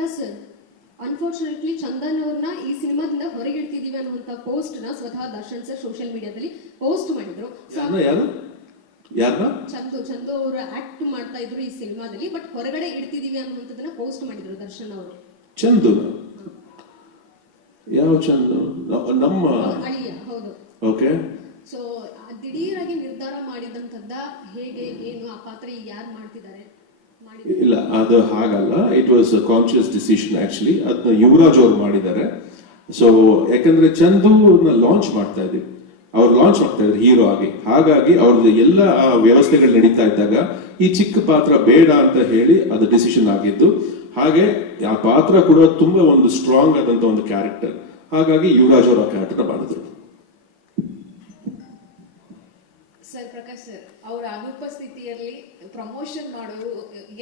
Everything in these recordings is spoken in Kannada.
ಪ್ರಕಾಶ್ ಸರ್, ಅನ್ಫಾರ್ಚುನೇಟ್ಲಿ ಚಂದನ್ ಅವ್ರನ್ನ ಈ ಸಿನಿಮಾದಿಂದ ಹೊರಗಿಡ್ತಿದೀವಿ ಅನ್ನುವಂತ ಪೋಸ್ಟ್ ನ ಸ್ವತಃ ದರ್ಶನ್ ಸರ್ ಸೋಷಿಯಲ್ ಮೀಡಿಯಾದಲ್ಲಿ ಪೋಸ್ಟ್ ಮಾಡಿದ್ರು. ಚಂದು ಅವರು ಆಕ್ಟ್ ಮಾಡ್ತಾ ಇದ್ರು ಈ ಸಿನಿಮಾದಲ್ಲಿ, ಬಟ್ ಹೊರಗಡೆ ಇಡ್ತಿದೀವಿ ಅನ್ನುವಂಥದ್ದನ್ನ ಪೋಸ್ಟ್ ಮಾಡಿದ್ರು ದರ್ಶನ್ ಅವರು. ಚಂದು ಯಾವ ಚಂದು? ನಮ್ಮ ಅಳಿಯ. ಹೌದು. ಓಕೆ. ಸೊ ದಿಢೀರಾಗಿ ನಿರ್ಧಾರ ಮಾಡಿದಂತದ್ದ ಹೇಗೆ, ಏನು ಆ ಪಾತ್ರ ಯಾರು ಮಾಡ್ತಿದ್ದಾರೆ? ಇಲ್ಲ, ಅದು ಹಾಗಲ್ಲ. It was conscious decision actually. ಅದನ್ನ ಯುವರಾಜ್ ಅವ್ರು ಮಾಡಿದ್ದಾರೆ. ಸೊ ಯಾಕಂದ್ರೆ ಚಂದು ಲಾಂಚ್ ಮಾಡ್ತಾ ಇದ್ವಿ, ಅವ್ರು ಲಾಂಚ್ ಮಾಡ್ತಾ ಇದ್ರು ಹೀರೋ ಆಗಿ. ಹಾಗಾಗಿ ಅವ್ರದ್ದು ಎಲ್ಲ ವ್ಯವಸ್ಥೆಗಳು ನಡೀತಾ ಇದ್ದಾಗ ಈ ಚಿಕ್ಕ ಪಾತ್ರ ಬೇಡ ಅಂತ ಹೇಳಿ ಅದು ಡಿಸಿಷನ್ ಆಗಿದ್ದು. ಹಾಗೆ ಆ ಪಾತ್ರ ಕೂಡ ತುಂಬಾ ಒಂದು ಸ್ಟ್ರಾಂಗ್ ಆದಂತ ಒಂದು ಕ್ಯಾರೆಕ್ಟರ್. ಹಾಗಾಗಿ ಯುವರಾಜ್ ಅವರು ಆ ಕ್ಯಾರೆಕ್ಟರ್ ಮಾಡಿದ್ರು. ಸರ್, ಪ್ರಕಾಶ್ ಸರ್, ಅವರ ಅನುಪಸ್ಥಿತಿಯಲ್ಲಿ ಪ್ರಮೋಷನ್ ಮಾಡೋದು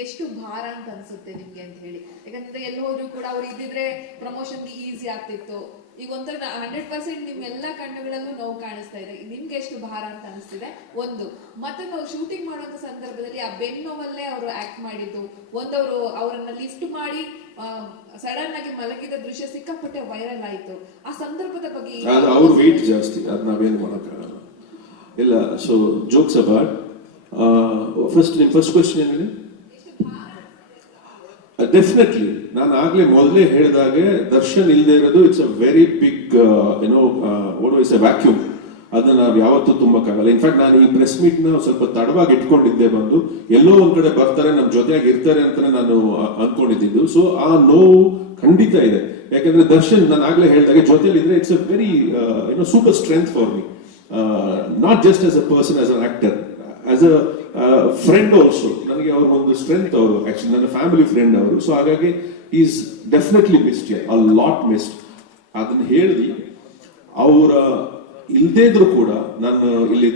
ಎಷ್ಟು ಭಾರ ಅಂತ ಅನ್ಸುತ್ತೆ ನಿಮ್ಗೆ ಅಂತ ಹೇಳಿ? ಯಾಕಂದ್ರೆ ಎಲ್ಲಿ ಹೋದ್ರು ಕೂಡ ಅವ್ರು ಇದ್ದಿದ್ರೆ ಪ್ರಮೋಷನ್ಗೆ ಈಸಿ ಆಗ್ತಿತ್ತು. ಈಗ ಒಂಥರ 100% ನಿಮ್ಮೆಲ್ಲ ಕಣ್ಣುಗಳಲ್ಲೂ ನೋವು ಕಾಣಿಸ್ತಾ ಇದೆ. ನಿಮ್ಗೆ ಎಷ್ಟು ಭಾರ ಅಂತ ಅನಿಸ್ತಿದೆ ಒಂದು. ಮತ್ತೆ ನಾವು ಶೂಟಿಂಗ್ ಮಾಡುವಂತ ಸಂದರ್ಭದಲ್ಲಿ ಆ ಬೆನ್ನೋವಲ್ಲೇ ಅವರು ಆಕ್ಟ್ ಮಾಡಿದ್ದು, ಒಂದವರು ಅವರನ್ನ ಲಿಫ್ಟ್ ಮಾಡಿ ಸಡನ್ ಆಗಿ ಮಲಗಿದ ದೃಶ್ಯ ಸಿಕ್ಕಾಪಟ್ಟೆ ವೈರಲ್ ಆಯ್ತು. ಆ ಸಂದರ್ಭದ ಬಗ್ಗೆ ಅವ್ರ ವೇಟ್ ಜಾಸ್ತಿ, ಅದ್ ನಾವೇನು ಮಾಡಕ್ಕಾಗಲ್ಲ. ಇಲ್ಲ, ಸೊ ಜೋಕ್ಸ್ ಅಬಾರ್ಟ್. ನಿಮ್ ಫಸ್ಟ್ ಕ್ವೆಶ್ಚನ್ ಏನಿದೆ? ಡೆಫಿನೆಟ್ಲಿ ನಾನು ಆಗ್ಲೇ ಮೊದಲೇ ಹೇಳಿದಾಗೆ ದರ್ಶನ್ ಇಲ್ಲದೆ ಇರೋದು it's a very big it's a vacuum. ಅದನ್ನ ನಾವು ಯಾವತ್ತೂ ತುಂಬಕ್ಕಾಗಲ್ಲ. ಇನ್ಫ್ಯಾಕ್ಟ್ ನಾನು ಈ ಪ್ರೆಸ್ ಮೀಟ್ ನ ಸ್ವಲ್ಪ ತಡವಾಗಿ ಇಟ್ಕೊಂಡಿದ್ದೆ. ಬಂದು ಎಲ್ಲೋ ಒಂದ್ ಕಡೆ ಬರ್ತಾರೆ, ನಮ್ ಜೊತೆಯಾಗಿ ಇರ್ತಾರೆ ಅಂತಾನೆ ನಾನು ಅನ್ಕೊಂಡಿದ್ದು. ಸೊ ಆ ನೋವು ಖಂಡಿತ ಇದೆ. ಯಾಕಂದ್ರೆ ದರ್ಶನ್ ನಾನು ಆಗ್ಲೇ ಹೇಳಿದಾಗೆ ಜೊತೆಲಿ ಇದ್ರೆ it's a very super strength for me. Not just as a person, as an actor, as a friend also. ನನಗೆ ಅವ್ರ ಒಂದು ಸ್ಟ್ರೆಂತ್ ಅವರು. ಆಕ್ಚುಲಿ ನನ್ನ ಫ್ಯಾಮಿಲಿ ಫ್ರೆಂಡ್ ಅವರು. ಸೊ ಹಾಗಾಗಿ is definitely missed, a lot missed. ಅದನ್ನ ಹೇಳಿ ಅವರ ಇಲ್ದೇ ಇದ್ರು ಕೂಡ ನಾನು ಇಲ್ಲಿ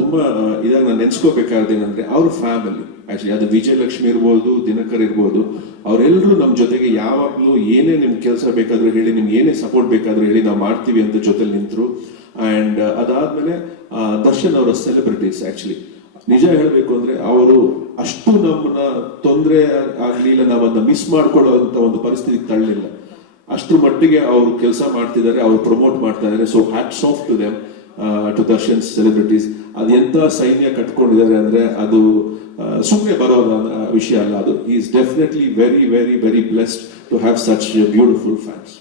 ತುಂಬಾ ಇದಾಗ ನಾನು ನೆನ್ಸ್ಕೋಬೇಕಾದೇನಂದ್ರೆ ಅವ್ರ ಫ್ಯಾಮಿಲಿ. ಆಕ್ಚುಲಿ ಅದು ವಿಜಯಲಕ್ಷ್ಮಿ ಇರ್ಬೋದು, ದಿನಕರ್ ಇರ್ಬೋದು, ಅವರೆಲ್ಲರೂ ನಮ್ಮ ಜೊತೆಗೆ ಯಾವಾಗ್ಲೂ ಏನೇ ನಿಮ್ಗೆ ಕೆಲಸ ಬೇಕಾದ್ರೂ ಹೇಳಿ, ನಿಮ್ಗೆ ಏನೇ ಸಪೋರ್ಟ್ ಬೇಕಾದ್ರೂ ಹೇಳಿ, ನಾವು ಮಾಡ್ತೀವಿ ಅಂತ ಜೊತೆಲಿ ನಿಂತರು. ಅಂಡ್ ಅದಾದ್ಮೇಲೆ ದರ್ಶನ್ ಅವರ ಸೆಲೆಬ್ರಿಟೀಸ್. ಆಕ್ಚುಲಿ ನಿಜ ಹೇಳಬೇಕು ಅಂದ್ರೆ ಅವರು ಅಷ್ಟು ನಮ್ಮನ್ನ ತೊಂದರೆ ಆಗ್ಲಿ, ಇಲ್ಲ ನಾವನ್ನ ಮಿಸ್ ಮಾಡ್ಕೊಳ್ಳುವಂತ ಒಂದು ಪರಿಸ್ಥಿತಿ ತಳ್ಳಿಲ್ಲ. ಅಷ್ಟು ಮಟ್ಟಿಗೆ ಅವರು ಕೆಲಸ ಮಾಡ್ತಿದ್ದಾರೆ, ಅವ್ರು ಪ್ರಮೋಟ್ ಮಾಡ್ತಾ ಇದ್ದಾರೆ. So hats off to them, to Darshan celebrities. ಅದು ಎಂತ ಸೈನ್ಯ ಕಟ್ಕೊಂಡಿದ್ದಾರೆ ಅಂದ್ರೆ ಅದು ಸುಮ್ಮನೆ ಬರೋ ವಿಷಯ ಅಲ್ಲ. ಅದು is definitely very very very blessed to have such beautiful fans.